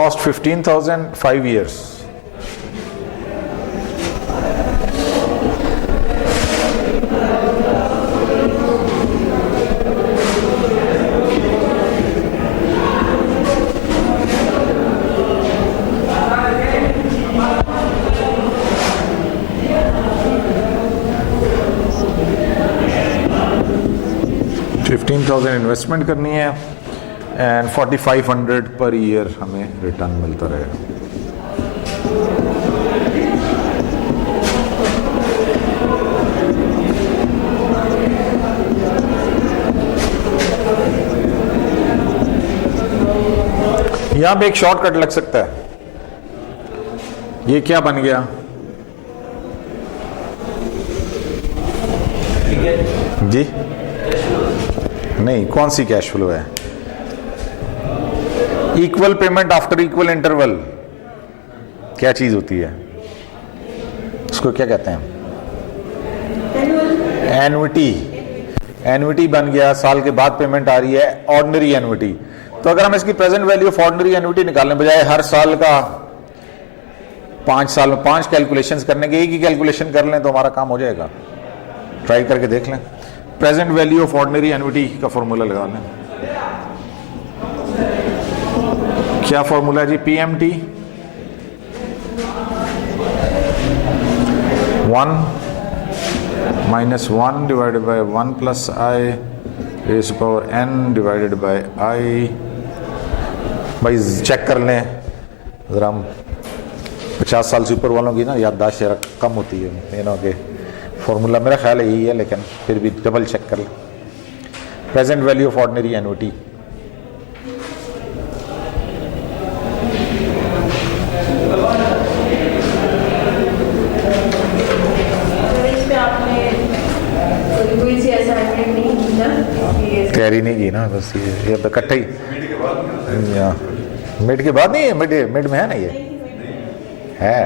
Cost 15,000 5 years. Investment करनी है and 4500 per year हमें रिटर्न मिलता रहेगा। यहां पे एक शॉर्टकट लग सकता है। ये क्या बन गया जी? नहीं, कौन सी कैश फ्लो है? Equal payment after equal interval क्या चीज होती है? उसको क्या कहते हैं? एन्युटी। एन्युटी बन गया, साल के बाद पेमेंट आ रही है, ऑर्डिनरी एन्युटी। तो अगर हम इसकी present value of ordinary annuity निकालने बजाय हर साल का 5 साल में 5 कैलकुलेशंस करने के एक ही कैलकुलेशन कर लें तो हमारा काम हो जाएगा। ट्राई करके देख लें। Present value of ordinary annuity का फॉर्मूला लगा लें। क्या फॉर्मूला जी? PMT 1 - 1 divided by 1 + i raise power n divided by i। भाई चेक कर लें जरा, हम 50 साल से ऊपर वालों की ना याददाश्त जरा कम होती है। नो के फॉर्मूला मेरा ख्याल यही है, लेकिन फिर भी डबल चेक कर लें। Present value of ordinary annuity तैयारी नहीं की ना, बस ये इकट्ठा ही मिड के बाद नहीं है। मिड में है ना, ये है।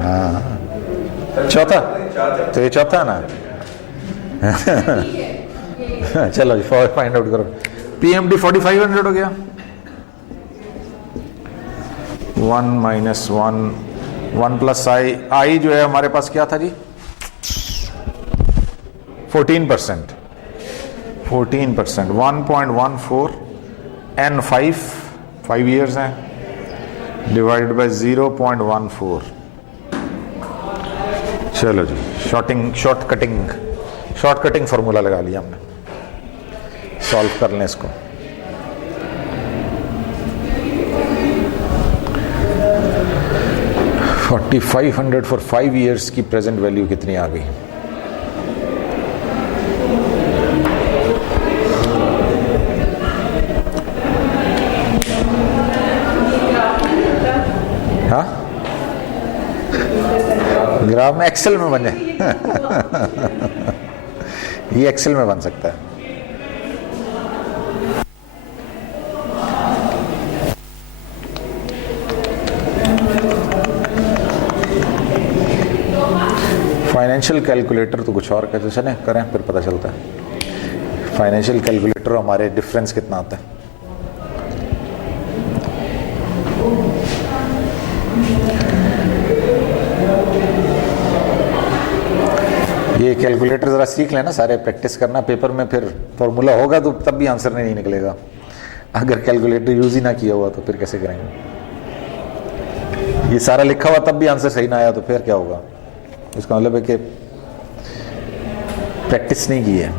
हाँ चौथा, तो ये चौथा है ना। चलो जी फाइंड आउट करो। पीएमडी 4500 हो गया। 1 - 1 1 + i। i जो है हमारे पास क्या था जी? 14%। 1.14 n 5 years हैं डिवाइडेड बाय 0.14। चलो जी, शॉर्टकटिंग फॉर्मूला लगा लिया हमने। सॉल्व कर लें इसको। $4,500 फॉर 5 years की प्रेजेंट वैल्यू कितनी आ गई? हाँ, ग्राफ में एक्सेल में बने। ये एक्सेल में बन सकता है। फाइनेंशियल कैलकुलेटर तो कुछ और कैसे चले करें, फिर पता चलता है फाइनेंशियल कैलकुलेटर हमारे डिफरेंस कितना आता है। ये कैलकुलेटर ज़रा सीख लेना, सारे प्रैक्टिस करना। पेपर में फिर फॉर्मूला होगा तो तब भी आंसर नहीं निकलेगा। अगर कैलकुलेटर यूज़ ही ना किया हुआ तो फिर कैसे करेंगे? ये सारा लिखा हुआ तब भी आंसर सही ना आया तो फिर क्या होगा? इसका मतलब है कि प्रैक्टिस नहीं की है।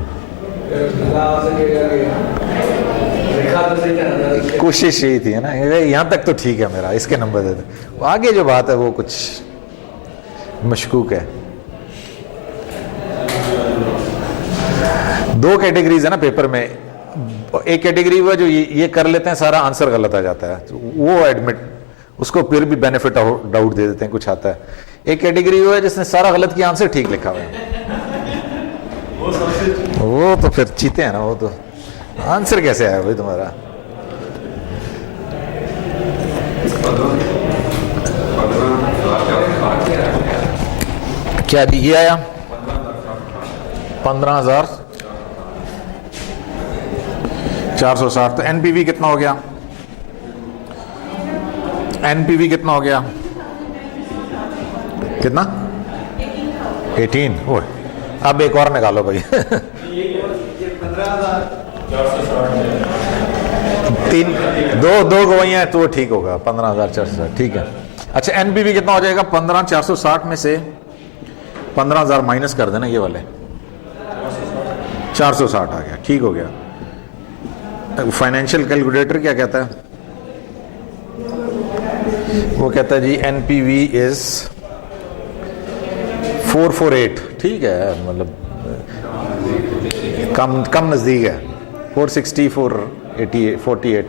कोशिश यही थी ना, यहाँ तक तो ठीक है मेरा, इसके नंबर दे दो। आगे जो बात है वो कुछ मशकूक है। 2 कैटेगरीज है ना पेपर में। एक कैटेगरी वो जो ये कर लेते हैं, सारा आंसर गलत आ जाता है, तो वो एडमिट, उसको फिर भी बेनिफिट डाउट दे देते हैं, कुछ आता है। एक कैटेगरी वो है जिसने सारा गलत किया, आंसर ठीक लिखा हुआ है, वो तो फिर चीते हैं ना। वो तो आंसर कैसे आया भाई तुम्हारा? क्या ये आया? 15,460। तो एनपीवी कितना हो गया? एनपीवी कितना हो गया, कितना 18। ओह अब एक और निकालो भाई। तीन दो गवाइयां हैं तो ठीक होगा, 15,460 ठीक है। अच्छा एनपीवी कितना हो जाएगा, 15,460 में से 15,000 माइनस कर देना, ये वाले 460 आ गया, ठीक हो गया। फाइनेंशियल कैलकुलेटर क्या कहता है, वो कहता है जी एनपीवी इज 448, ठीक है, मतलब कम नजदीक है, 460 488 48,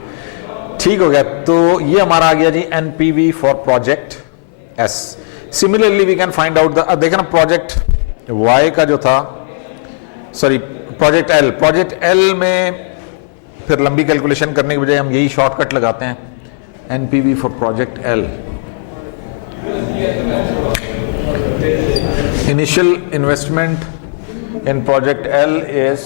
ठीक हो गया। तो ये हमारा आ गया जी NPV for project S. Similarly we can find out the, देखना प्रोजेक्ट वाई का जो था, सॉरी प्रोजेक्ट एल में फिर लंबी कैलकुलेशन करने के बजाय हम यही शॉर्टकट लगाते हैं, NPV for project L. Initial investment in project L is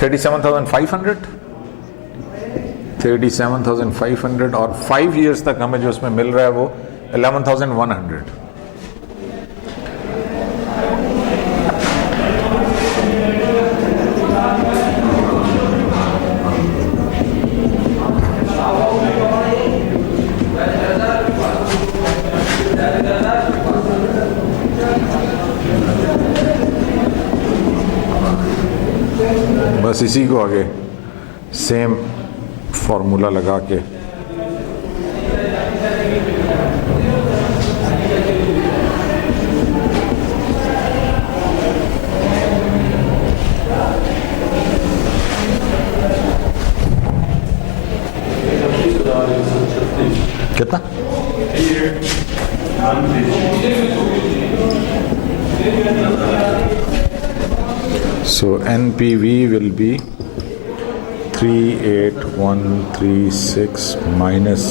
37,500 और 5 years तक हमें जो उसमें मिल रहा है वो 11,100। बस इसी को आगे सेम फॉर्मूला लगा के कितना, so NPV will be 38,136 minus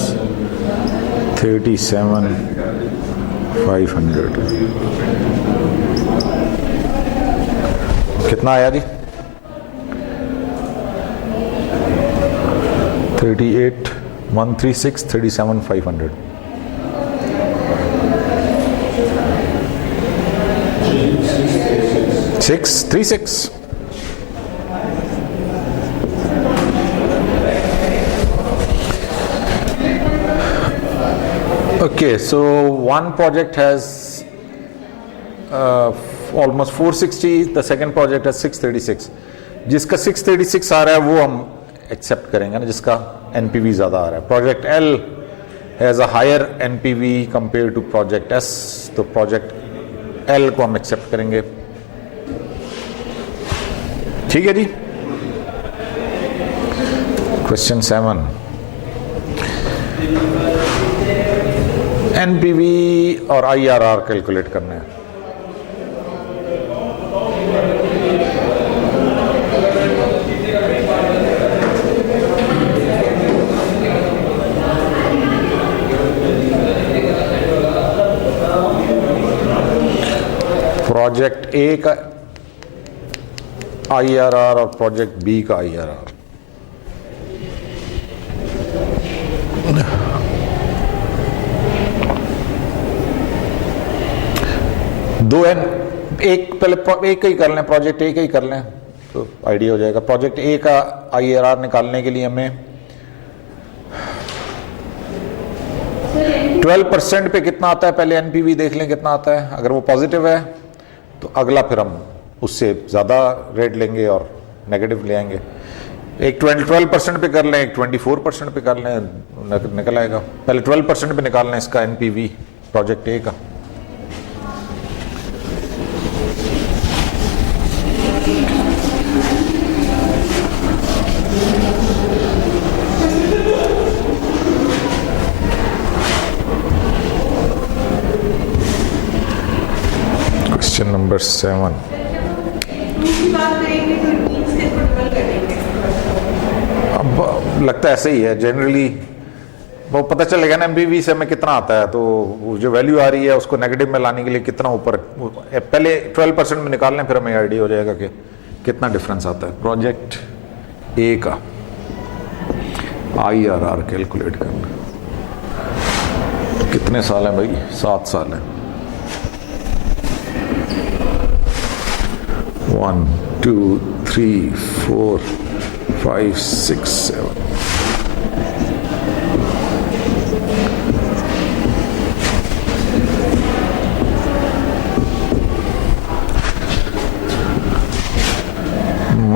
37,500 कितना आया जी, 38,136 37,500। Six 36। Okay, so one project has almost 460, the second project has 636। जिसका 636 आ रहा है वो हम एक्सेप्ट करेंगे ना, जिसका एनपीवी ज्यादा आ रहा है। Project L has a higher NPV compare to project S, तो प्रोजेक्ट एल को हम एक्सेप्ट करेंगे, ठीक है जी। क्वेश्चन 7, एनपीवी और आईआरआर कैलकुलेट करना है। प्रोजेक्ट ए का आईआरआर और प्रोजेक्ट बी का आईआरआर। दो एन, एक पहले एक ही कर लें, प्रोजेक्ट ए का ही कर लें तो आइडिया हो जाएगा। प्रोजेक्ट ए का आईआरआर निकालने के लिए हमें 12% पे कितना आता है, पहले एनपीवी देख लें कितना आता है। अगर वो पॉजिटिव है तो अगला फिर हम उससे ज़्यादा रेट लेंगे और नेगेटिव ले आएंगे। एक 12% पे कर लें, एक 24% पे कर लें, निकल आएगा। पहले 12% पे निकालना है इसका एनपीवी प्रोजेक्ट ए का। क्वेश्चन नंबर 7, अब लगता है ऐसे ही है जनरली, वो पता चलेगा ना एमपीवी से हमें कितना आता है, तो वो जो वैल्यू आ रही है उसको नेगेटिव में लाने के लिए कितना ऊपर, पहले 12% में निकाल लें फिर हमें आइडिया हो जाएगा कि कितना डिफरेंस आता है। प्रोजेक्ट ए का आईआरआर कैलकुलेट करना। कितने साल हैं भाई? 7 साल हैं। 1 2 3 4 5 6 7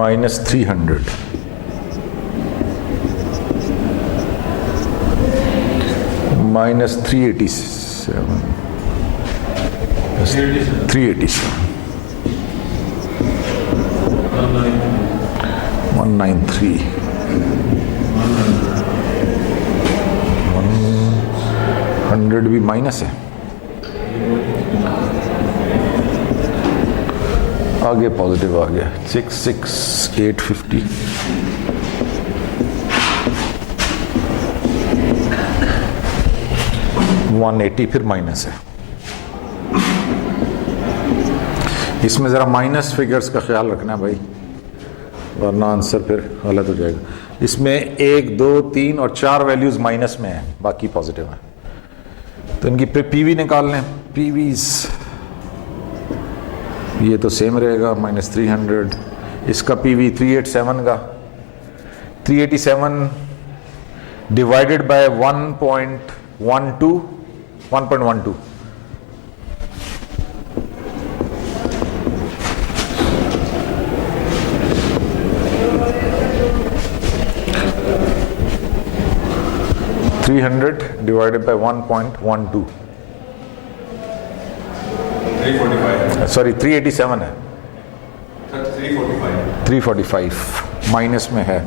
-300 -387 387 193 100 भी माइनस है। आगे पॉजिटिव आ गया 66850 180 फिर माइनस है। इसमें ज़रा माइनस फिगर्स का ख्याल रखना भाई, वरना आंसर फिर गलत हो जाएगा। इसमें 1 2 3 और 4 वैल्यूज़ माइनस में है, बाकी पॉजिटिव है। तो इनकी पीवी निकाल लें। पीवीज ये तो सेम रहेगा -300। इसका पीवी 387 का 387 divided by 1.12 300 divided by 1.12 345 sorry 387 है। 345 माइनस में है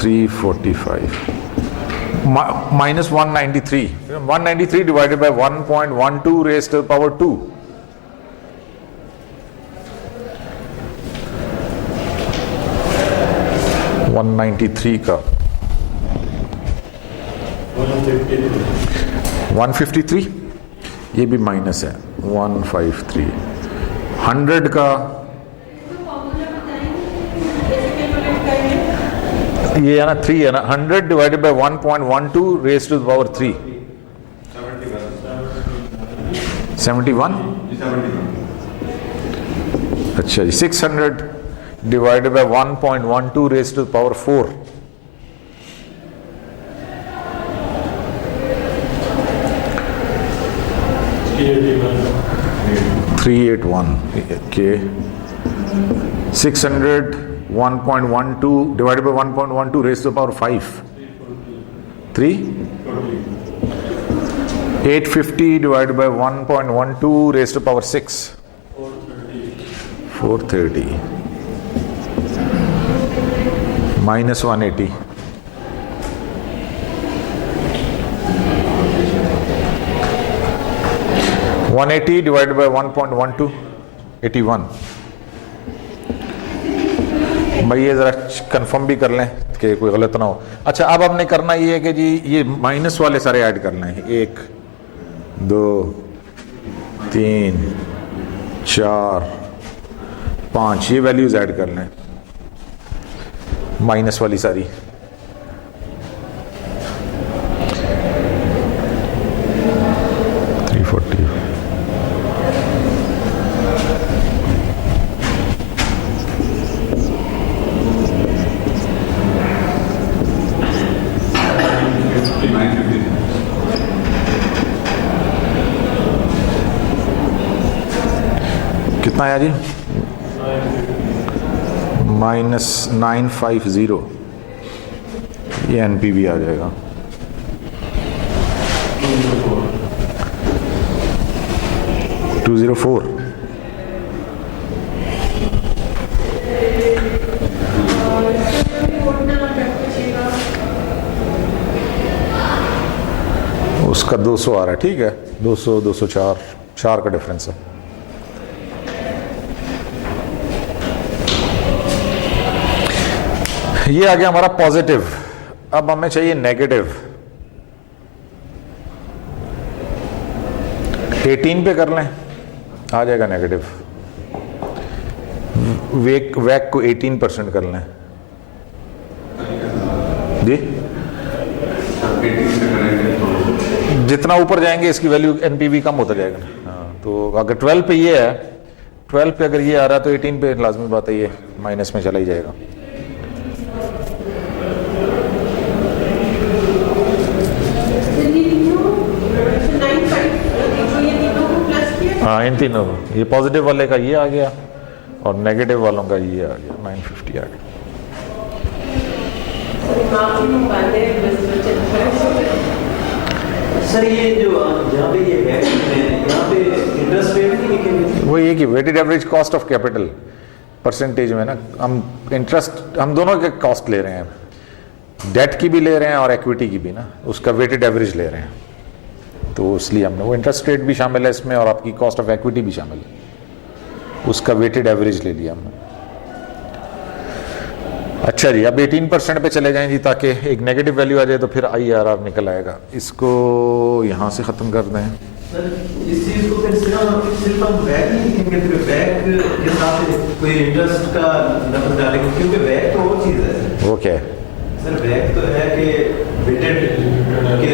345 -193 divided by 1.12 raise to the power 2 193 का 153 ये भी माइनस है 153 100 का ये है ना 3 है ना 100 divided by 1.12 raise to the power 3 71 अच्छा जी 600 divided by 1.12 raise to the power 4 381 के 600 1.12 divided by 1.12 raised to the power 5 3 850 divided by 1.12 raised to the power 6 430 -180 180 divided by 1.12 81 भाई ये ज़रा कंफर्म भी कर लें कि कोई गलत ना हो। अच्छा अब हमने करना ये है कि जी ये माइनस वाले सारे ऐड करना है 1 2 3 4 5 ये वैल्यूज़ ऐड कर लें माइनस वाली सारी। कितना आया जी? -950 ये एनपीवी आ जाएगा। $204 उसका 200 आ रहा है, ठीक है 200 204 4 का डिफरेंस है। ये आ गया हमारा पॉजिटिव। अब हमें चाहिए नेगेटिव। 18 पे कर लें, आ जाएगा नेगेटिव। वैक को 18% कर लें जी। जितना ऊपर जाएंगे इसकी वैल्यू एनपीवी कम होता जाएगा ना। हाँ, तो अगर 12 पे ये है, 12 पे अगर ये आ रहा है तो 18 पे लाजमी बात है ये माइनस में चला ही जाएगा। हाँ, इन तीनों, ये पॉजिटिव वाले का ये आ गया और नेगेटिव वालों का ये आ गया, 950 आ गया। सर ये जो यहाँ पे ये बैक में यहाँ पे इंटरेस्ट रेट नहीं लिखे हुए? वो ये कि weighted average cost of capital percentage में ना, हम इंटरेस्ट हम दोनों के कॉस्ट ले रहे हैं, डेट की भी ले रहे हैं और इक्विटी की भी ना, उसका वेटेड एवरेज ले रहे हैं। तो इसलिए हमने वो इंटरेस्ट रेट भी शामिल है इसमें और आपकी कॉस्ट ऑफ इक्विटी भी शामिल है, उसका वेटेड एवरेज ले लिया हमने। अच्छा जी, अब 18% पे चले जाएं जी, ताकि एक नेगेटिव वैल्यू आ जाए तो फिर IRR निकल आएगा। इसको यहाँ से ख़त्म कर दें। सर इस चीज़ को फिर सिर्फ हम बैक नहीं लिखेंगे, फिर बैक के साथ कोई इंटरेस्ट का नंबर डालेंगे, क्योंकि बैक तो वो चीज़ है। वो क्या है सर? बैक तो है कि वेटेड के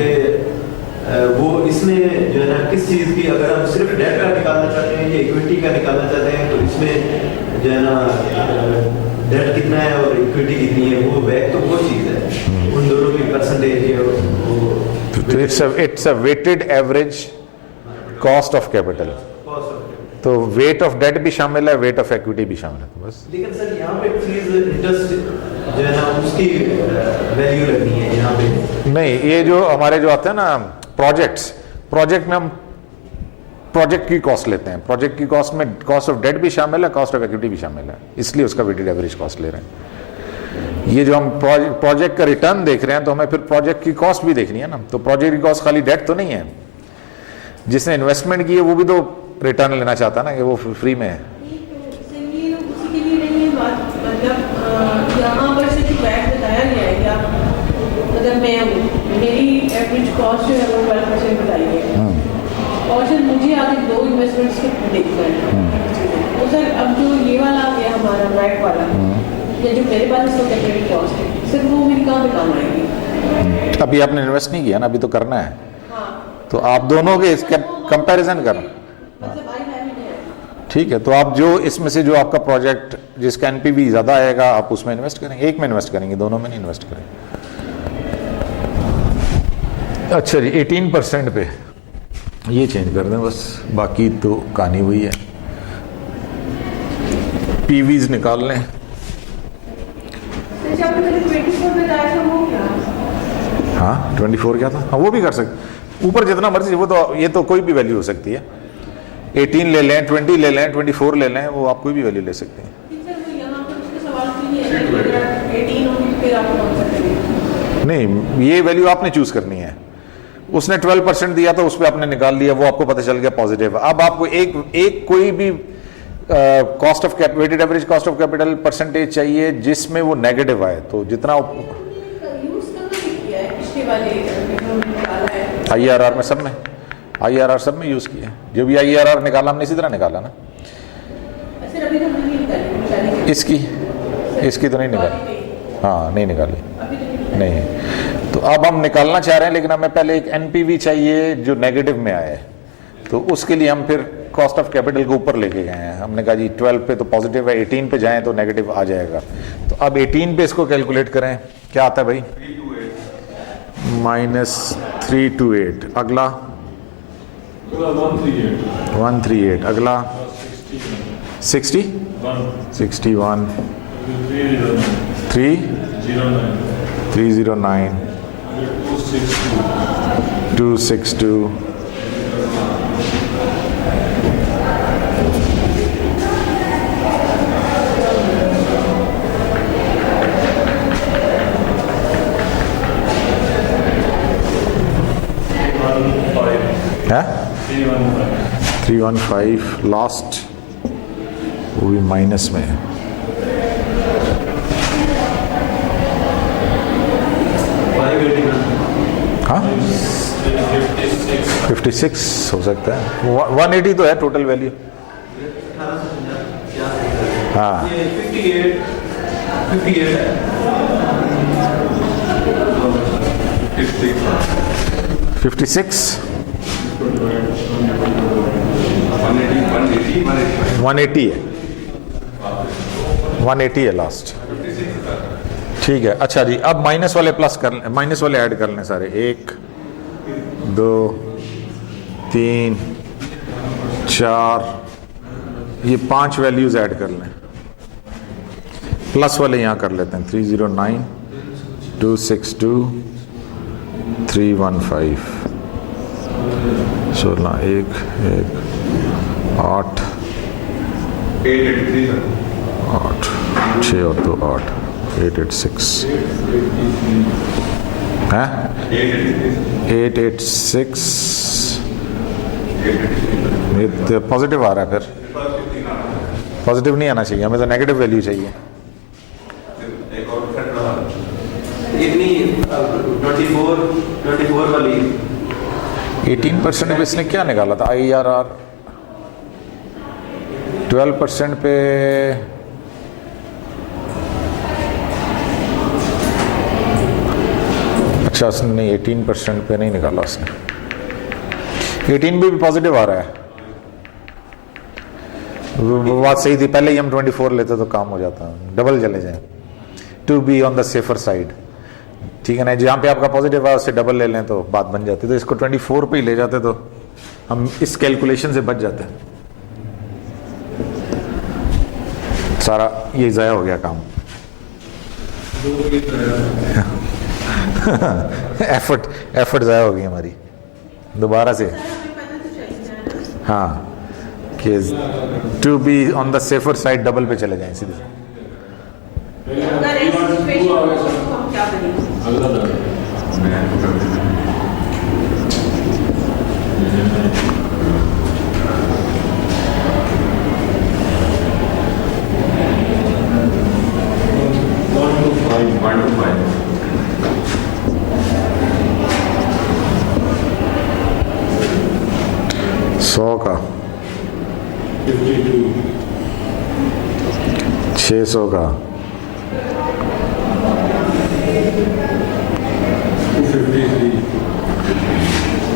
वो इसमें जो है ना किस चीज़ की, अगर हम सिर्फ डेट का निकालना चाहते हैं या इक्विटी का निकालना चाहते हैं, तो इसमें जो है ना डेट कितना है और इक्विटी कितनी है, वो बैक तो वो चीज़ है, उन दोनों की परसेंटेज है वो। It's a weighted average cost of capital. तो वेट ऑफ डेट भी शामिल है, वेट ऑफ इक्विटी भी शामिल है, तो बस। लेकिन सर यहाँ पे चीज़ इंटरेस्ट जो है ना उसकी वैल्यू लगनी है यहाँ पे। नहीं, ये जो हमारे जो आते हैं ना प्रोजेक्ट में हम प्रोजेक्ट की कॉस्ट लेते हैं, प्रोजेक्ट की कॉस्ट में कॉस्ट ऑफ डेट भी शामिल है, कॉस्ट ऑफ इक्विटी भी शामिल है, इसलिए उसका वेटेड एवरेज कॉस्ट ले रहे हैं। ये जो हम प्रोजेक्ट का रिटर्न देख रहे हैं तो हमें फिर प्रोजेक्ट की कॉस्ट भी देखनी है ना। तो प्रोजेक्ट की कॉस्ट खाली डेट तो नहीं है, जिसने इन्वेस्टमेंट की है वो भी तो रिटर्न लेना चाहता है ना, कि वो फ्री में है। और सर मुझे आगे 2 इन्वेस्टमेंट्स के देखना है, तो सर अब जो ये वाला आ गया हमारा बैक वाला, या जो मेरे पास इसका कैपिटल कॉस्ट है, सर वो मेरी कहाँ पे काम आएगी? अभी आपने इन्वेस्ट नहीं किया ना, अभी तो करना है। हाँ, तो आप दोनों के इसके कंपैरिजन करो। मतलब आई है भी नहीं। ठीक है, तो आप जो इसमें से जो आपका प्रोजेक्ट जिसका एनपीवी ज़्यादा आएगा आप उसमें इन्वेस्ट करेंगे, एक में इन्वेस्ट करेंगे, दोनों में नहीं इन्वेस्ट करेंगे। अच्छा जी, 18% पे ये चेंज कर दें बस, बाकी तो कहानी वही है। पीवीज निकाल लें। हाँ 24 क्या था? हाँ वो भी कर सकते, ऊपर जितना मर्जी, वो तो ये तो कोई भी वैल्यू हो सकती है। 18 ले लें, 20 ले लें, 24 ले लें, वो आप कोई भी वैल्यू ले सकते हैं। नहीं, ये वैल्यू आपने चूज करनी है। उसने 12% दिया तो उस पर आपने निकाल लिया, वो आपको पता चल गया पॉजिटिव। अब आपको एक कोई भी cost of weighted average cost of capital percentage चाहिए जिसमें वो नेगेटिव आए, तो जितना IRR में सब में IRR सब में यूज किया, जो भी IRR निकाला हमने इसी तरह निकाला ना। इसकी तो नहीं निकाली, हाँ नहीं निकाली, नहीं। तो अब हम निकालना चाह रहे हैं, लेकिन हमें पहले एक एनपीवी चाहिए जो नेगेटिव में आए, तो उसके लिए हम फिर कॉस्ट ऑफ कैपिटल को ऊपर लेके गए हैं। हमने कहा जी 12 पे तो पॉजिटिव है, 18 पे जाएं तो नेगेटिव आ जाएगा। तो अब 18 पे इसको कैलकुलेट करें, क्या आता है भाई? -328। अगला 138। अगला 60 61 309 262 है 315। लास्ट वो भी माइनस में है। हाँ 56 हो सकता है, 180 तो है टोटल वैल्यू। हाँ 58 है। 56 180 180 है, 180 है लास्ट। ठीक है, अच्छा जी, अब माइनस वाले प्लस कर लें, माइनस वाले ऐड कर लें सारे। 1 2 3 4, ये 5 वैल्यूज ऐड कर लें। प्लस वाले यहाँ कर लेते हैं। 309 262 315 16 1 1 8 883 सर 8 6 और 2 8 886 है 886। ये पॉजिटिव आ रहा है, फिर पॉजिटिव नहीं आना चाहिए, हमें तो नेगेटिव वैल्यू चाहिए। एक और फ्रेंड रहा इतनी 24 वाली 18% पे इसने क्या निकाला था? IRR 12% पे अच्छा, उसने 18% पे नहीं निकाला उसने। 18 भी पॉजिटिव आ रहा है, वो बात सही थी। पहले ही हम 24 लेते तो काम हो जाता, डबल चले जाए, to be on the safer side. ठीक है ना, जहाँ पे आपका पॉजिटिव है उससे डबल ले लें तो बात बन जाती। तो इसको 24 पे ही ले जाते तो हम इस कैलकुलेशन से बच जाते। सारा ये ज़ाया हो गया काम। एफर्ट ज़ाया हो गई हमारी दोबारा से। हाँ, कि to be on the safer side double पे चले जाएं सीधे। अगर ऐसी सिचुएशन हो तो हम क्या करेंगे? सौ का 600 का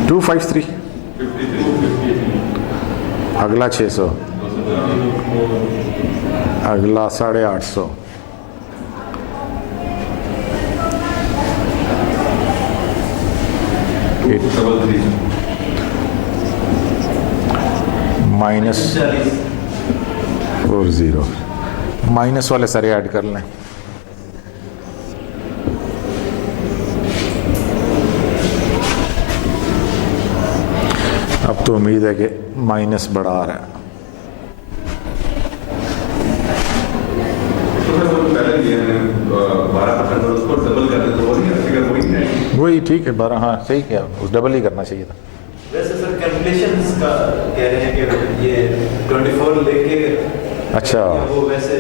253, अगला 600, अगला 850, -40, माइनस वाले सारे ऐड कर लें। अब तो उम्मीद है कि माइनस बढ़ा आ रहा है। वही ठीक है, 12, हाँ सही किया, उस डबल ही करना चाहिए था। वैसे सर कैलकुलेशंस का कह रहे हैं कि ये 24 लेके अच्छा, वो वैसे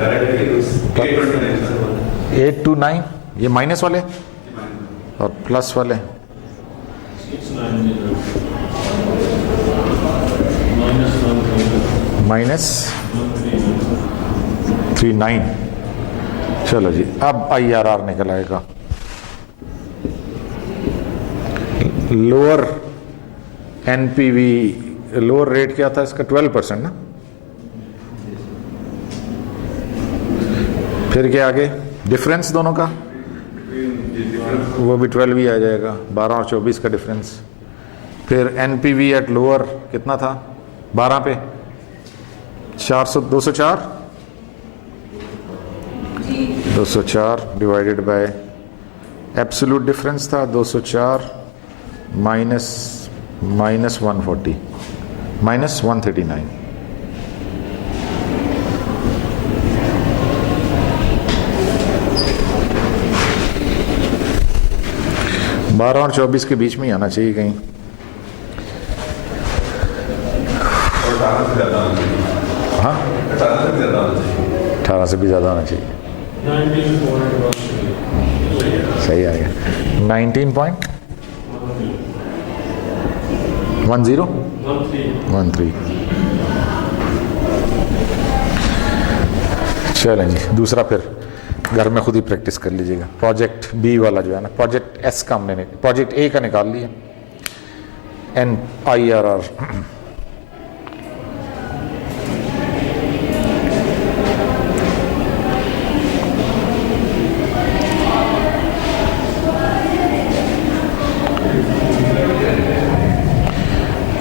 डायरेक्टली उस 829 ये माइनस वाले और प्लस वाले -39। चलो जी, अब IRR निकल आएगा। लोअर NPV, लोअर रेट क्या था इसका? 12% ना। फिर क्या आगे डिफरेंस दोनों का? वो भी 12 ही आ जाएगा, 12 और 24 का डिफरेंस। फिर NPV एट लोअर कितना था? 12 पे 204 डिवाइडेड बाय एब्सोल्यूट डिफरेंस था 204 माइनस 140 माइनस 139। बारह और 24 के बीच में ही आना चाहिए कहीं। 18 से ज़्यादा होना चाहिए। हाँ, 18 से ज़्यादा होना चाहिए। 18 से भी ज़्यादा होना चाहिए। सही आ गया। 19.13 चलें जी, दूसरा फिर घर में खुद ही प्रैक्टिस कर लीजिएगा। प्रोजेक्ट बी वाला जो है ना, प्रोजेक्ट एस का हमने नहीं, प्रोजेक्ट ए का निकाल लिया, NIRR।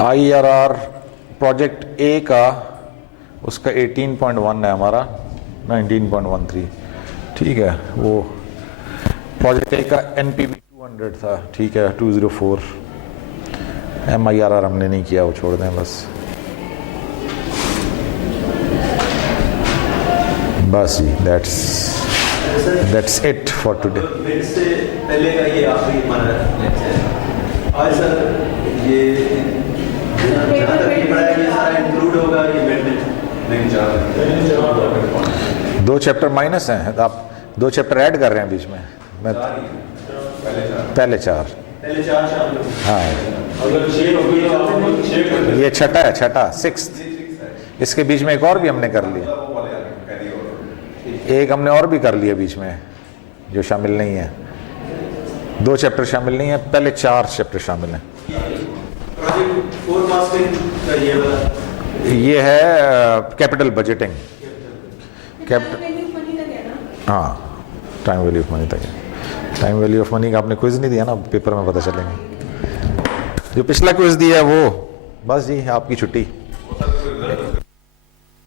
IRR प्रोजेक्ट ए का, उसका 18.1 है, हमारा 19.13, ठीक है। वो प्रोजेक्ट ए का NPV 200 था, ठीक है, 204। MIRR हमने नहीं किया, वो छोड़ दें बस जी। That's it for today. Mid से पहले का ये आखिरी हमारा लेक्चर है। आज सर ये जहाँ तक ये पढ़ाया ये सारा इंक्लूड होगा ये मिड में? नहीं, 4 2 चैप्टर माइनस हैं, आप 2 चैप्टर ऐड कर रहे हैं बीच में। मैं पहले 4 शामिल होंगे। हाँ, अगर 6 हो गई तो 6 कर ये छठा है, छठा 6th। इसके बीच में एक और भी हमने कर लिया, एक हमने और भी कर लिया बीच में जो शामिल नहीं है। 2 चैप्टर शामिल नहीं है, पहले 4 चैप्टर शामिल हैं। प्रोजेक्ट फोरकास्टिंग का ये वाला, ये है capital budgeting. Time value of money तक है ना? हाँ, टाइम वैल्यू ऑफ मनी तक है। टाइम वैल्यू ऑफ मनी का आपने क्विज नहीं दिया ना, पेपर में पता चलेंगे। जो पिछला क्विज दिया है वो, बस जी आपकी छुट्टी।